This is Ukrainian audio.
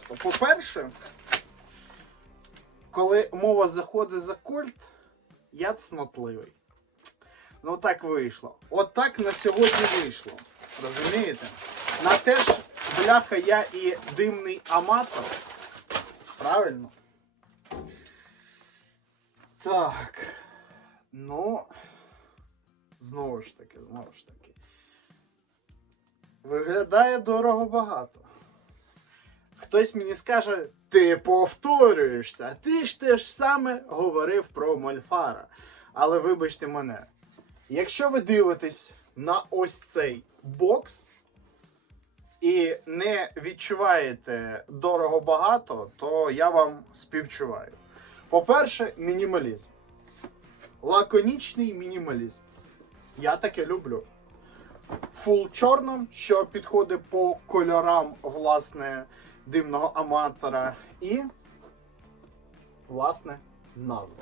просто. По-перше, коли мова заходить за кольт, я цнотливий. Ну так вийшло. От так на сьогодні вийшло. Розумієте? На те ж, бляха, я і димний аматор. Правильно? Так. Ну. Знову ж таки, знову ж таки. Виглядає дорого багато. Хтось мені скаже, ти повторюєшся. Ти ж те ж саме говорив про Мольфара. Але вибачте мене. Якщо ви дивитесь на ось цей бокс і не відчуваєте дорого багато, то я вам співчуваю. По-перше, мінімалізм. Лаконічний мінімалізм. Я таке люблю. Фул чорно, що підходить по кольорам власне дивного аматора, і власне назва.